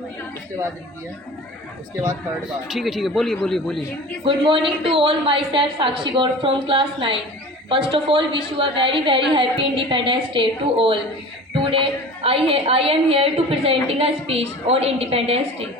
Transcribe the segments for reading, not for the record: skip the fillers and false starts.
उसके बाद हिंदी है, उसके बाद थर्ड बार। ठीक है बोलिए बोलिए बोलिए। Good morning to all. Myself Sakshi Gaur from class 9. First of all, wish you a very very happy Independence Day to all. Today I am here to presenting a speech on Independence Day.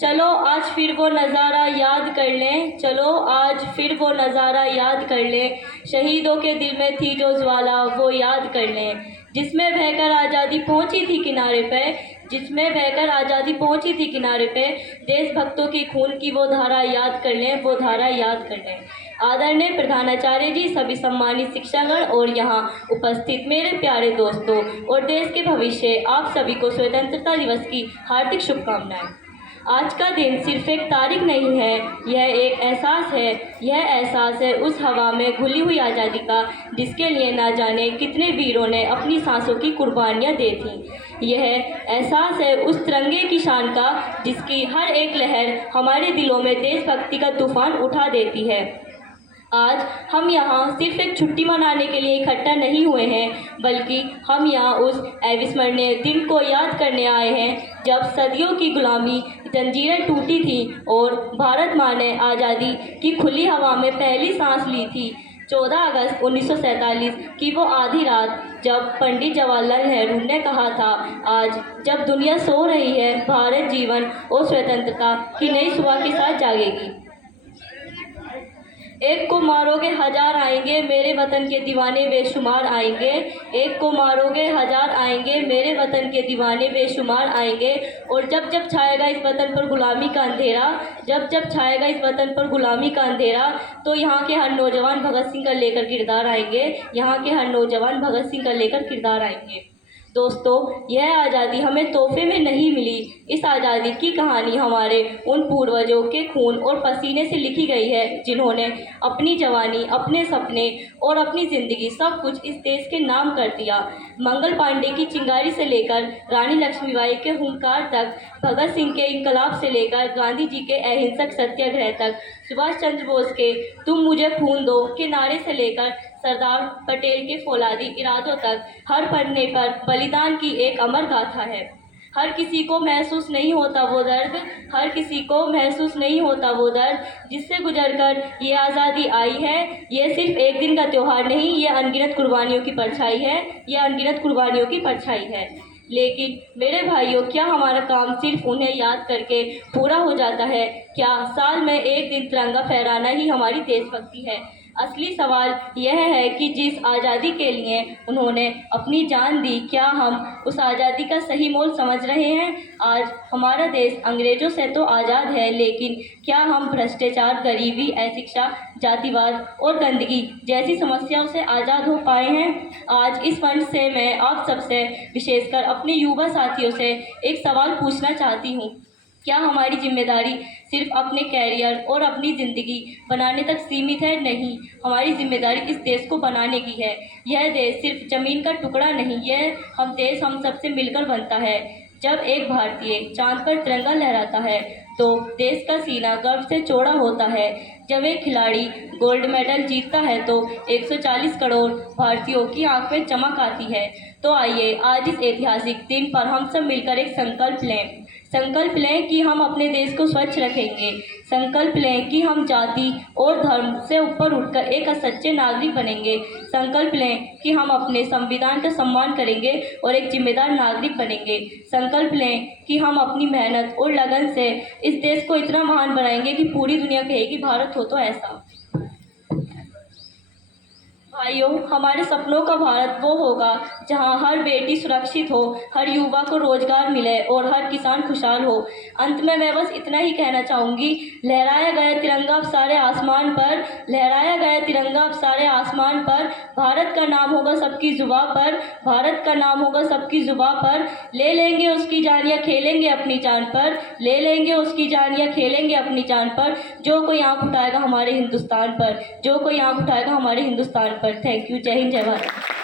चलो आज फिर वो नज़ारा याद कर लें, चलो आज फिर वो नज़ारा याद कर लें, शहीदों के दिल में थी जो ज्वाला वो याद कर लें, जिसमें बहकर आज़ादी पहुंची थी किनारे पे, जिसमें बहकर आज़ादी पहुंची थी किनारे पे, देशभक्तों की खून की वो धारा याद कर लें, वो धारा याद कर लें। आदरणीय प्रधानाचार्य जी, सभी सम्मानित शिक्षागण और यहाँ उपस्थित मेरे प्यारे दोस्तों और देश के भविष्य, आप सभी को स्वतंत्रता दिवस की हार्दिक शुभकामनाएं। आज का दिन सिर्फ एक तारीख नहीं है, यह एक एहसास है, यह एहसास है उस हवा में घुली हुई आज़ादी का जिसके लिए ना जाने कितने वीरों ने अपनी सांसों की कुर्बानियां दी थीं। यह एहसास है उस तिरंगे की शान का जिसकी हर एक लहर हमारे दिलों में देशभक्ति का तूफान उठा देती है। आज हम यहाँ सिर्फ एक छुट्टी मनाने के लिए इकट्ठा नहीं हुए हैं, बल्कि हम यहाँ उस अविस्मरणीय दिन को याद करने आए हैं जब सदियों की गुलामी जंजीरें टूटी थी और भारत माँ ने आज़ादी की खुली हवा में पहली सांस ली थी। 14 अगस्त 1947 की वो आधी रात जब पंडित जवाहरलाल नेहरू ने कहा था, आज जब दुनिया सो रही है, भारत जीवन और स्वतंत्रता की नई सुबह के साथ जागेगी। एक को मारोगे हजार आएंगे, मेरे वतन के दीवाने बेशुमार आएंगे। एक को मारोगे हजार आएंगे, मेरे वतन के दीवाने बेशुमार आएंगे। और जब जब छाएगा इस वतन पर गुलामी का अंधेरा, जब जब छाएगा इस वतन पर गुलामी का अंधेरा, तो यहाँ के हर नौजवान भगत सिंह का लेकर किरदार आएंगे, यहाँ के हर नौजवान भगत सिंह का लेकर किरदार आएंगे। दोस्तों, यह आज़ादी हमें तोहफे में नहीं मिली, इस आज़ादी की कहानी हमारे उन पूर्वजों के खून और पसीने से लिखी गई है जिन्होंने अपनी जवानी, अपने सपने और अपनी ज़िंदगी सब कुछ इस देश के नाम कर दिया। मंगल पांडे की चिंगारी से लेकर रानी लक्ष्मीबाई के हुंकार तक, भगत सिंह के इंकलाब से लेकर गांधी जी के अहिंसक सत्याग्रह तक, सुभाष चंद्र बोस के तुम मुझे खून दो के नारे से लेकर सरदार पटेल के फौलादी इरादों तक, हर पन्ने पर बलिदान की एक अमर गाथा है। हर किसी को महसूस नहीं होता वो दर्द, हर किसी को महसूस नहीं होता वो दर्द जिससे गुजरकर ये आज़ादी आई है। ये सिर्फ एक दिन का त्यौहार नहीं, ये अनगिनत कुर्बानियों की परछाई है, ये अनगिनत कुर्बानियों की परछाई है। लेकिन मेरे भाइयों, क्या हमारा काम सिर्फ उन्हें याद करके पूरा हो जाता है? क्या साल में एक दिन तिरंगा फहराना ही हमारी देशभक्ति है? असली सवाल यह है कि जिस आज़ादी के लिए उन्होंने अपनी जान दी, क्या हम उस आज़ादी का सही मोल समझ रहे हैं? आज हमारा देश अंग्रेज़ों से तो आज़ाद है, लेकिन क्या हम भ्रष्टाचार, गरीबी, अशिक्षा, जातिवाद और गंदगी जैसी समस्याओं से आज़ाद हो पाए हैं? आज इस मंच से मैं आप सबसे, विशेषकर अपने युवा साथियों से एक सवाल पूछना चाहती हूँ। क्या हमारी जिम्मेदारी सिर्फ अपने कैरियर और अपनी ज़िंदगी बनाने तक सीमित है? नहीं, हमारी जिम्मेदारी इस देश को बनाने की है। यह देश सिर्फ ज़मीन का टुकड़ा नहीं, यह देश हम सबसे मिलकर बनता है। जब एक भारतीय चांद पर तिरंगा लहराता है तो देश का सीना गर्व से चौड़ा होता है। जब एक खिलाड़ी गोल्ड मेडल जीतता है तो 140 करोड़ भारतीयों की आंख में चमक आती है। तो आइए आज इस ऐतिहासिक दिन पर हम सब मिलकर एक संकल्प लें। संकल्प लें कि हम अपने देश को स्वच्छ रखेंगे। संकल्प लें कि हम जाति और धर्म से ऊपर उठकर एक सच्चे नागरिक बनेंगे। संकल्प लें कि हम अपने संविधान का सम्मान करेंगे और एक जिम्मेदार नागरिक बनेंगे। संकल्प लें कि हम अपनी मेहनत और लगन से इस देश को इतना महान बनाएंगे कि पूरी दुनिया कहेगी भारत हो तो ऐसा। भाइयों, हमारे सपनों का भारत वो होगा जहां हर बेटी सुरक्षित हो, हर युवा को रोजगार मिले और हर किसान खुशहाल हो। अंत में मैं बस इतना ही कहना चाहूँगी, लहराया गया तिरंगा अब सारे आसमान पर, लहराया गया तिरंगा अब सारे आसमान पर, भारत का नाम होगा सबकी जुबां पर, भारत का नाम होगा सबकी जुबां पर। ले लेंगे उसकी जान या खेलेंगे अपनी जान पर, ले लेंगे उसकी जान या खेलेंगे अपनी जान पर, जो कोई आँख उठाएगा हमारे हिंदुस्तान पर, जो कोई आँख उठाएगा हमारे हिंदुस्तान पर। Thank you. जय हिंद, जय भारत।